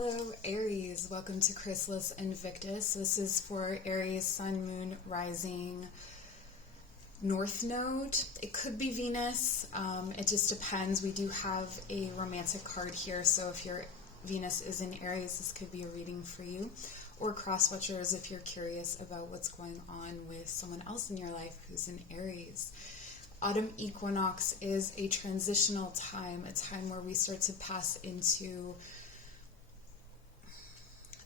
Hello Aries, welcome to Chrysalis Invictus. This is for Aries Sun, Moon, Rising, North Node. It could be Venus, it just depends. We do have a romantic card here, so if your Venus is in Aries, this could be a reading for you. Or cross watchers if you're curious about what's going on with someone else in your life who's in Aries. Autumn equinox is a transitional time, a time where we start to pass into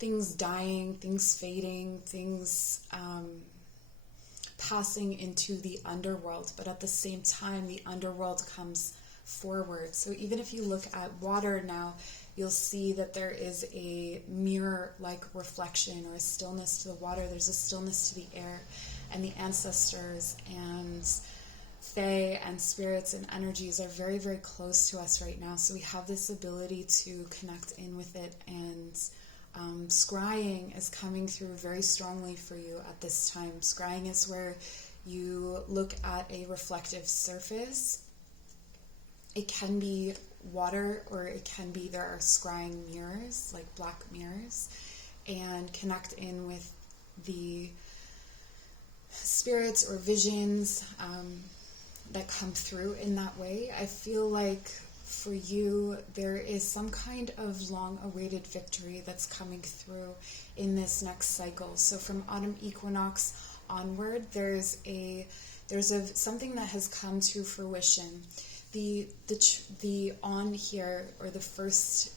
things dying, things fading, things passing into the underworld, but at the same time the underworld comes forward. So even if you look at water now, you'll see that there is a mirror-like reflection or a stillness to the water. There's a stillness to the air, and the ancestors and Fae and spirits and energies are very, very close to us right now. So we have this ability to connect in with it, and scrying is coming through very strongly for you at this time. Scrying is where you look at a reflective surface. It can be water, or it can be, there are scrying mirrors, like black mirrors, and connect in with the spirits or visions that come through in that way. I feel like for you, there is some kind of long-awaited victory that's coming through in this next cycle. So from autumn equinox onward, there's something that has come to fruition. The on here, or the first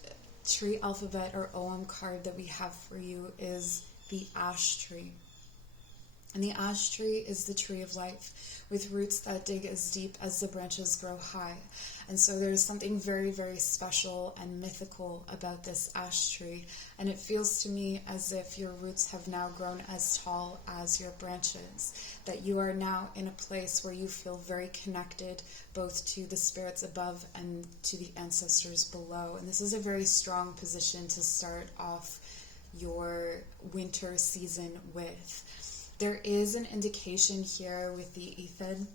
tree alphabet or Ogham card that we have for you, is the ash tree. And the ash tree is the tree of life, with roots that dig as deep as the branches grow high. And so there's something very, very special and mythical about this ash tree. And it feels to me as if your roots have now grown as tall as your branches, that you are now in a place where you feel very connected both to the spirits above and to the ancestors below. And this is a very strong position to start off your winter season with. There is an indication here with the Ethid,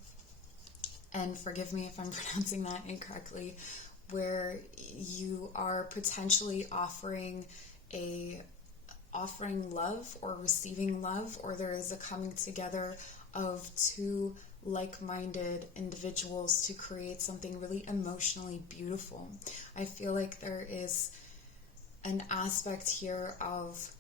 and forgive me if I'm pronouncing that incorrectly, where you are potentially offering love or receiving love, or there is a coming together of two like-minded individuals to create something really emotionally beautiful. I feel like there is an aspect here of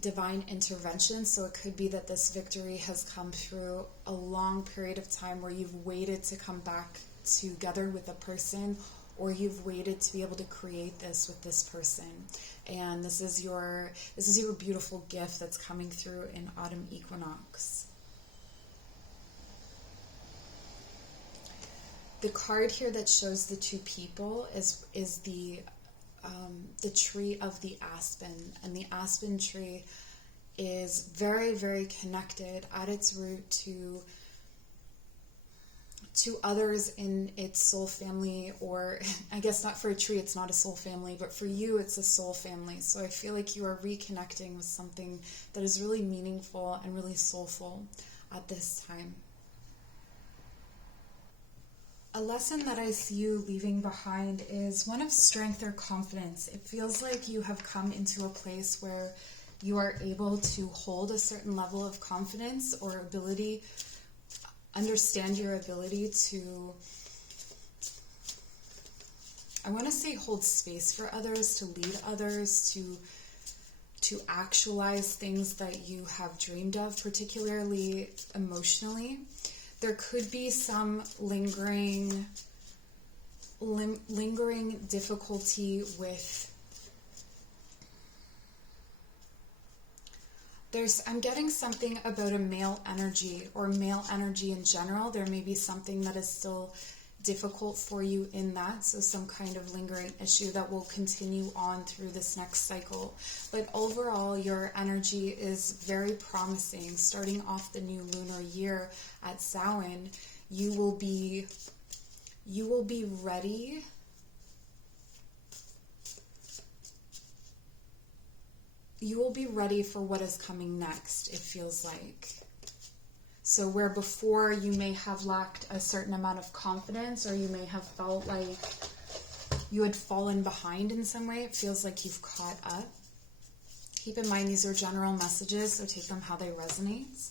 divine intervention. So it could be that this victory has come through a long period of time where you've waited to come back together with a person, or you've waited to be able to create this with this person. And this is your beautiful gift that's coming through in autumn equinox. The card here that shows the two people is the tree of the aspen, and the aspen tree is very, very connected at its root to others in its soul family, or I guess not for a tree, it's not a soul family, but for you it's a soul family. So I feel like you are reconnecting with something that is really meaningful and really soulful at this time. A lesson that I see you leaving behind is one of strength or confidence. It feels like you have come into a place where you are able to hold a certain level of confidence or ability, understand your ability to, I want to say, hold space for others, to lead others, to actualize things that you have dreamed of, particularly emotionally. There could be some lingering difficulty with, I'm getting something about a male energy, or male energy in general. There may be something that is still difficult for you in that, so some kind of lingering issue that will continue on through this next cycle. But overall, your energy is very promising. Starting off the new lunar year at Samhain, you will be ready for what is coming next, it feels like. So where before you may have lacked a certain amount of confidence, or you may have felt like you had fallen behind in some way. It feels like you've caught up. Keep in mind these are general messages, so take them how they resonate.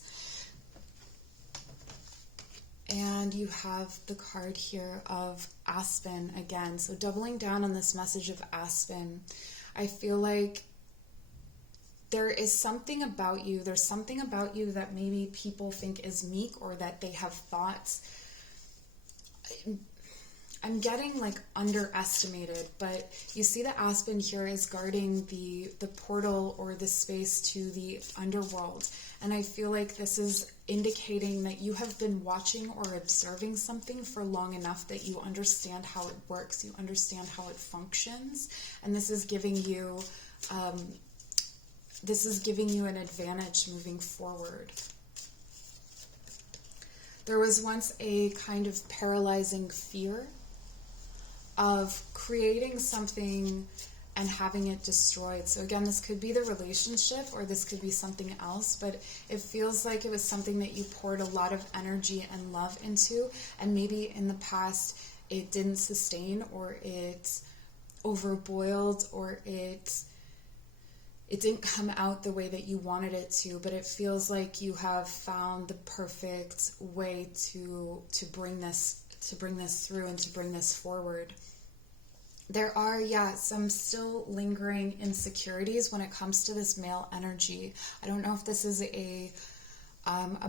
And you have the card here of Aspen again. So doubling down on this message of Aspen, I feel like there is something about you. There's something about you that maybe people think is meek, or that they have thought, I'm getting like underestimated, but you see the Aspen here is guarding the portal or the space to the underworld. And I feel like this is indicating that you have been watching or observing something for long enough that you understand how it works, you understand how it functions, and this is giving you an advantage moving forward. There was once a kind of paralyzing fear of creating something and having it destroyed. So again, this could be the relationship, or this could be something else, but it feels like it was something that you poured a lot of energy and love into, and maybe in the past it didn't sustain, or it overboiled, or it didn't come out the way that you wanted it to, but it feels like you have found the perfect way to bring this through and to bring this forward. There are, some still lingering insecurities when it comes to this male energy. I don't know if this is a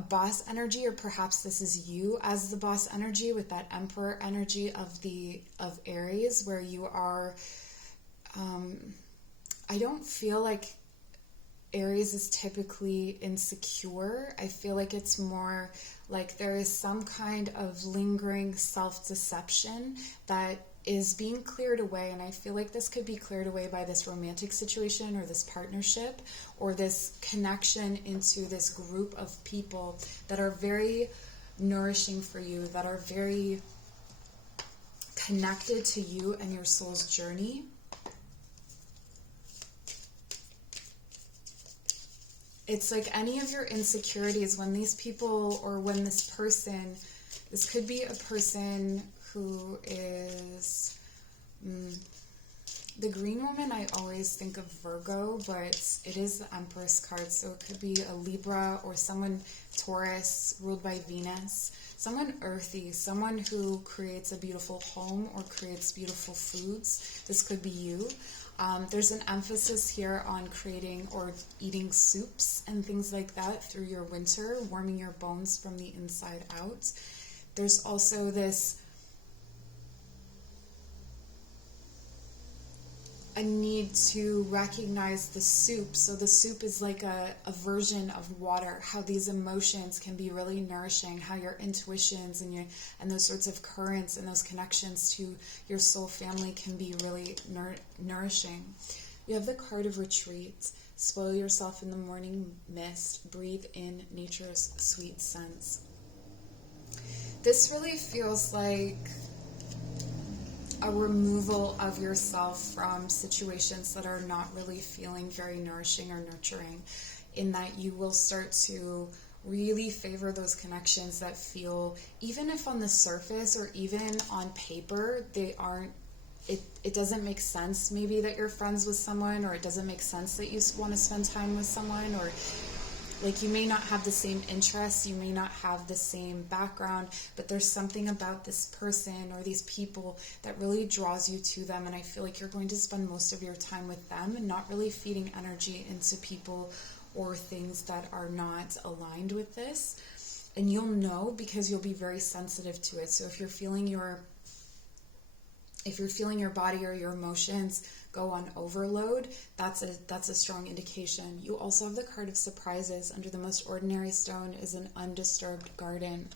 boss energy, or perhaps this is you as the boss energy with that Emperor energy of Aries, where you are, I don't feel like Aries is typically insecure. I feel like it's more like there is some kind of lingering self-deception that is being cleared away, and I feel like this could be cleared away by this romantic situation, or this partnership, or this connection into this group of people that are very nourishing for you, that are very connected to you and your soul's journey. It's like any of your insecurities, when these people, or when this person, this could be a person who is, the green woman, I always think of Virgo, but it is the Empress card, so it could be a Libra, or someone Taurus, ruled by Venus, someone earthy, someone who creates a beautiful home or creates beautiful foods. This could be you. There's an emphasis here on creating or eating soups and things like that through your winter, warming your bones from the inside out. There's also this a need to recognize the soup. So the soup is like a version of water, how these emotions can be really nourishing, how your intuitions and those sorts of currents and those connections to your soul family can be really nourishing. You have the card of retreat. Spoil yourself in the morning mist. Breathe in nature's sweet scents. This really feels like a removal of yourself from situations that are not really feeling very nourishing or nurturing, in that you will start to really favor those connections that feel, even if on the surface or even on paper, they aren't, it doesn't make sense maybe that you're friends with someone, or it doesn't make sense that you want to spend time with someone, or like you may not have the same interests, you may not have the same background, but there's something about this person or these people that really draws you to them, and I feel like you're going to spend most of your time with them and not really feeding energy into people or things that are not aligned with this. And you'll know because you'll be very sensitive to it. So if you're feeling your body or your emotions go on overload, that's a strong indication. You also have the card of surprises. Under the most ordinary stone is an undisturbed garden.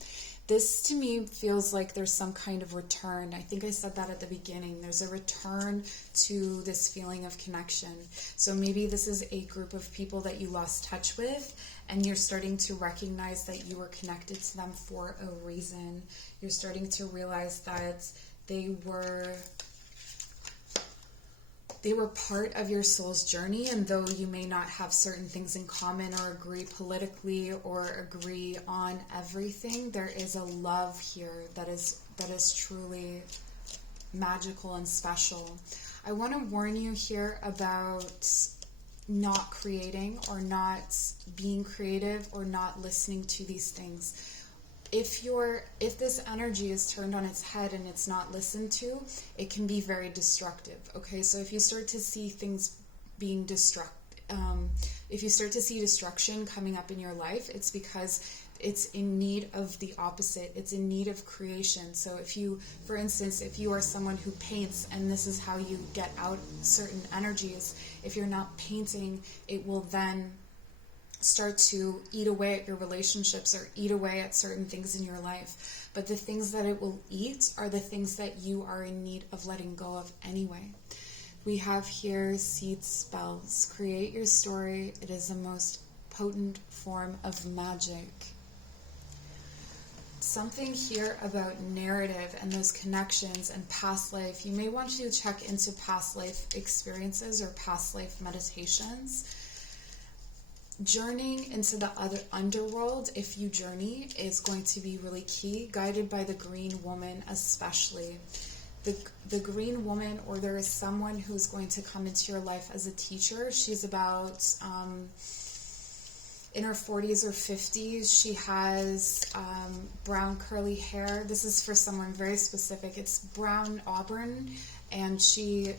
This to me feels like there's some kind of return. I think I said that at the beginning. There's a return to this feeling of connection. So maybe this is a group of people that you lost touch with, and you're starting to recognize that you were connected to them for a reason. You're starting to realize that they were part of your soul's journey, and though you may not have certain things in common or agree politically or agree on everything, there is a love here that is truly magical and special. I want to warn you here about not creating or not being creative or not listening to these things. If this energy is turned on its head and it's not listened to, it can be very destructive. Okay, so if you start to see things being if you start to see destruction coming up in your life, it's because it's in need of the opposite. It's in need of creation. So if you, for instance, if you are someone who paints and this is how you get out certain energies, if you're not painting, it will then start to eat away at your relationships or eat away at certain things in your life. But the things that it will eat are the things that you are in need of letting go of anyway. We have here seed spells. Create your story. It is the most potent form of magic. Something here about narrative and those connections and past life. You may want to check into past life experiences or past life meditations. Journeying into the other underworld, if you journey, is going to be really key, guided by the green woman especially. The green woman, or there is someone who's going to come into your life as a teacher. She's about in her 40s or 50s. She has brown curly hair. This is for someone very specific. It's brown auburn, and she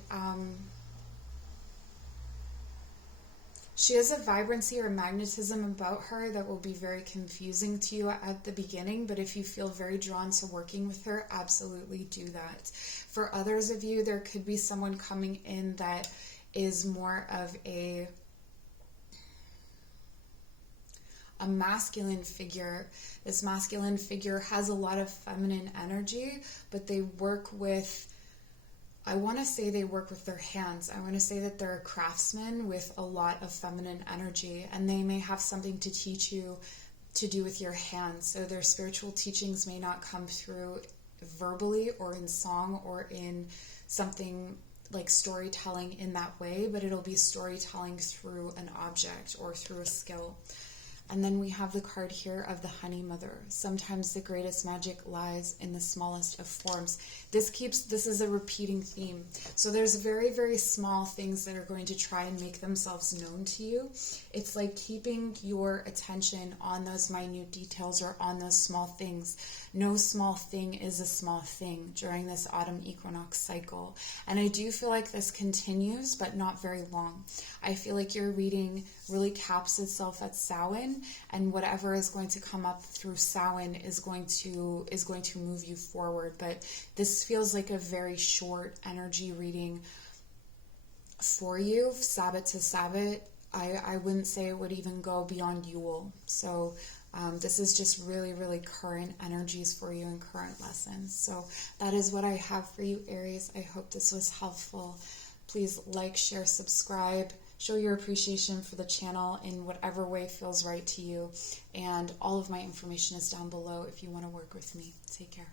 has a vibrancy or magnetism about her that will be very confusing to you at the beginning, but if you feel very drawn to working with her, absolutely do that. For others of you, there could be someone coming in that is more of a masculine figure. This masculine figure has a lot of feminine energy, but they work with, I want to say they work with their hands. I want to say that they're a craftsman with a lot of feminine energy, and they may have something to teach you to do with your hands. So their spiritual teachings may not come through verbally or in song or in something like storytelling in that way, but it'll be storytelling through an object or through a skill. And then we have the card here of the Honey Mother. Sometimes the greatest magic lies in the smallest of forms. This is a repeating theme. So there's very, very small things that are going to try and make themselves known to you. It's like keeping your attention on those minute details or on those small things. No small thing is a small thing during this autumn equinox cycle. And I do feel like this continues, but not very long. I feel like your reading really caps itself at Samhain, and whatever is going to come up through Samhain is going to move you forward. But this feels like a very short energy reading for you, Sabbath to Sabbath. I wouldn't say it would even go beyond Yule. So this is just really, really current energies for you and current lessons. So that is what I have for you, Aries. I hope this was helpful. Please like, share, subscribe. Show your appreciation for the channel in whatever way feels right to you. And all of my information is down below if you want to work with me. Take care.